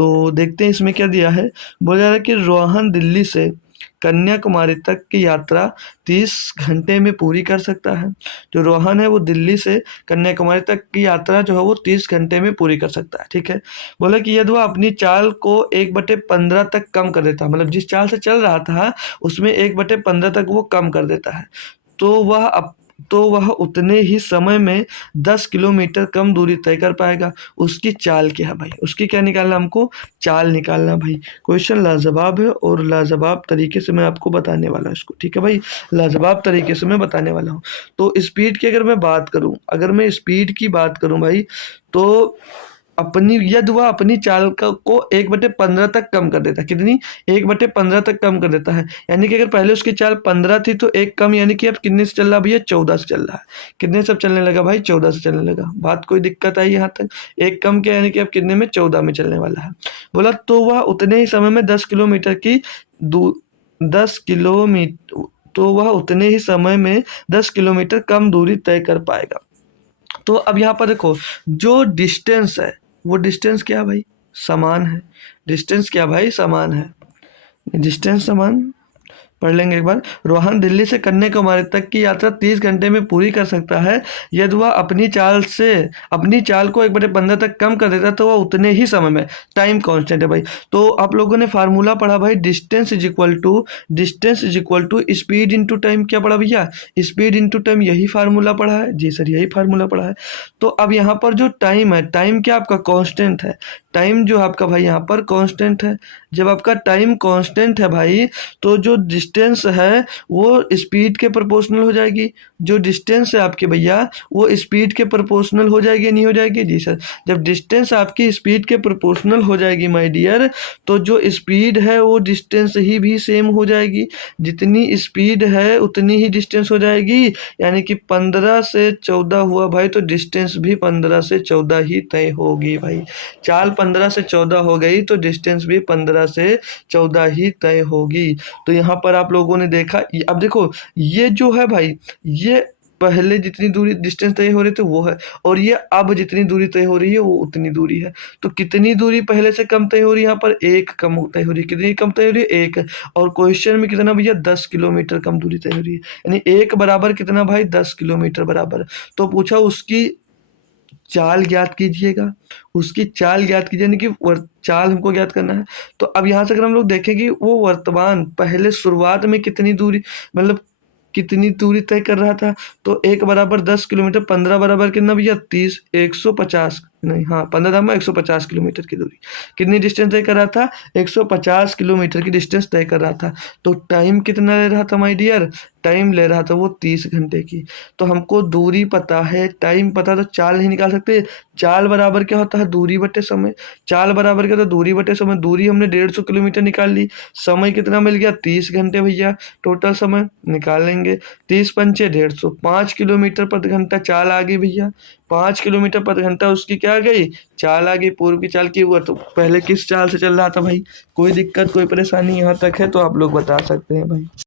तो देखते हैं इसमें क्या दिया है। बोला जा रहा है कि रोहन दिल्ली से कन्याकुमारी तक की यात्रा 30 घंटे में पूरी कर सकता है। जो रोहन है वो दिल्ली से कन्याकुमारी तक की यात्रा जो है वो 30 घंटे में पूरी कर सकता है, ठीक है। बोला कि यदि वह अपनी चाल को 1/15 तक कम कर देता है, मतलब जिस चाल से चल रहा था उसमें 1/15 तक वो कम कर देता है, तो वह उतने ही समय में 10 किलोमीटर कम दूरी तय कर पाएगा। उसकी चाल क्या है भाई, उसकी क्या निकालना, हमको चाल निकालना भाई। क्वेश्चन लाजवाब है और लाजवाब तरीके से मैं आपको बताने वाला हूँ इसको, ठीक है भाई, लाजवाब तरीके से मैं बताने वाला हूँ। तो स्पीड की अगर मैं बात करूँ, अगर मैं स्पीड की बात करूँ भाई, तो अपनी यदि वह अपनी चाल को 1/15 तक कम कर देता है, कितनी, 1/15 तक कम कर देता है। यानी कि अगर पहले उसकी चाल 15 थी तो एक कम, यानी कि अब कितने से चल रहा है भैया, 14 से चल रहा है। कितने से अब चलने लगा भाई, 14 से चलने लगा। बात कोई दिक्कत आई यहाँ तक, एक कम क्या, यानी कि अब कितने में, 14 में चलने वाला है। बोला तो वह उतने ही समय में 10 किलोमीटर की दू 10 किलोमीटर, तो वह उतने ही समय में 10 किलोमीटर कम दूरी तय कर पाएगा। तो अब यहाँ पर देखो, जो डिस्टेंस है वो डिस्टेंस क्या भाई, समान है। डिस्टेंस क्या भाई, समान है। डिस्टेंस समान, पढ़ लेंगे एक बार। रोहन दिल्ली से कन्याकुमारी तक की यात्रा 30 घंटे में पूरी कर सकता है। यदि वह अपनी चाल को 1/15 तक कम कर देता है तो वह उतने ही समय में, टाइम कांस्टेंट है भाई। तो आप लोगों ने फार्मूला पढ़ा भाई, distance is equal to speed into time. क्या पढ़ा भैया, स्पीड इंटू टाइम, यही फार्मूला पढ़ा है जी सर, यही फार्मूला पढ़ा है। तो अब यहाँ पर जो टाइम है, टाइम क्या आपका कांस्टेंट है, टाइम जो आपका भाई यहाँ पर कांस्टेंट है। जब आपका टाइम कांस्टेंट है भाई, तो जो डिस्टेंस है वो स्पीड के प्रोपोर्शनल हो जाएगी। जो डिस्टेंस है आपके भैया वो स्पीड के प्रोपोर्शनल हो जाएगी, नहीं हो जाएगी जी सर। जब डिस्टेंस आपकी स्पीड के प्रोपोर्शनल हो जाएगी माय डियर, तो जो स्पीड है वो डिस्टेंस ही भी सेम हो जाएगी। जितनी स्पीड है उतनी ही डिस्टेंस हो जाएगी। यानी कि 15 से 14 हुआ भाई, तो डिस्टेंस भी 15 से 14 ही तय होगी भाई। चाल 15 से 14 हो गई तो डिस्टेंस भी 15 से 14 ही तय होगी। तो यहाँ पर आप लोगों ने देखा, अब देखो ये जो है भाई, ये पहले जितनी दूरी डिस्टेंस तय हो रही थी वो है, और ये अब जितनी दूरी तय हो रही है वो उतनी दूरी है। तो कितनी दूरी पहले से कम तय हो रही है, यहाँ पर एक कम तय हो रही है। कितनी कम तय हो रही है, एक। और क्वेश्चन में कितना भैया, 10 किलोमीटर कम दूरी तय हो रही है। यानी एक बराबर कितना भाई, 10 किलोमीटर बराबर। तो पूछा उसकी चाल ज्ञात कीजिएगा, उसकी चाल ज्ञात कीजिए, यानी कि चाल हमको ज्ञात करना है। तो अब यहाँ से अगर हम लोग देखें कि वो वर्तमान पहले शुरुआत में कितनी दूरी, मतलब कितनी दूरी तय कर रहा था, तो 1 = 10 किलोमीटर, 15 बराबर कितना भैया, 30, 150, नहीं हाँ 15 में 150 किलोमीटर की दूरी, कितनी डिस्टेंस तय कर रहा था, 150 किलोमीटर की डिस्टेंस तय कर रहा था। तो टाइम कितना ले रहा था माय डियर, टाइम ले रहा था वो 30 घंटे की। तो हमको दूरी पता है, टाइम पता, तो चाल नहीं निकाल सकते। चाल बराबर क्या होता है, दूरी बटे समय। चाल बराबर क्या होता है, दूरी बटे समय। दूरी हमने 150 किलोमीटर निकाल ली, समय कितना मिल गया, 30 घंटे भैया। टोटल समय निकाल लेंगे, 30 पंचे 150, 5 किलोमीटर प्रति घंटा चाल आ गई भैया। 5 किलोमीटर प्रति घंटा उसकी क्या आ गई, चाल आ गई। पूर्व की चाल की हुआ, तो पहले किस चाल से चल रहा था भाई, कोई दिक्कत कोई परेशानी यहाँ तक है तो आप लोग बता सकते हैं भाई।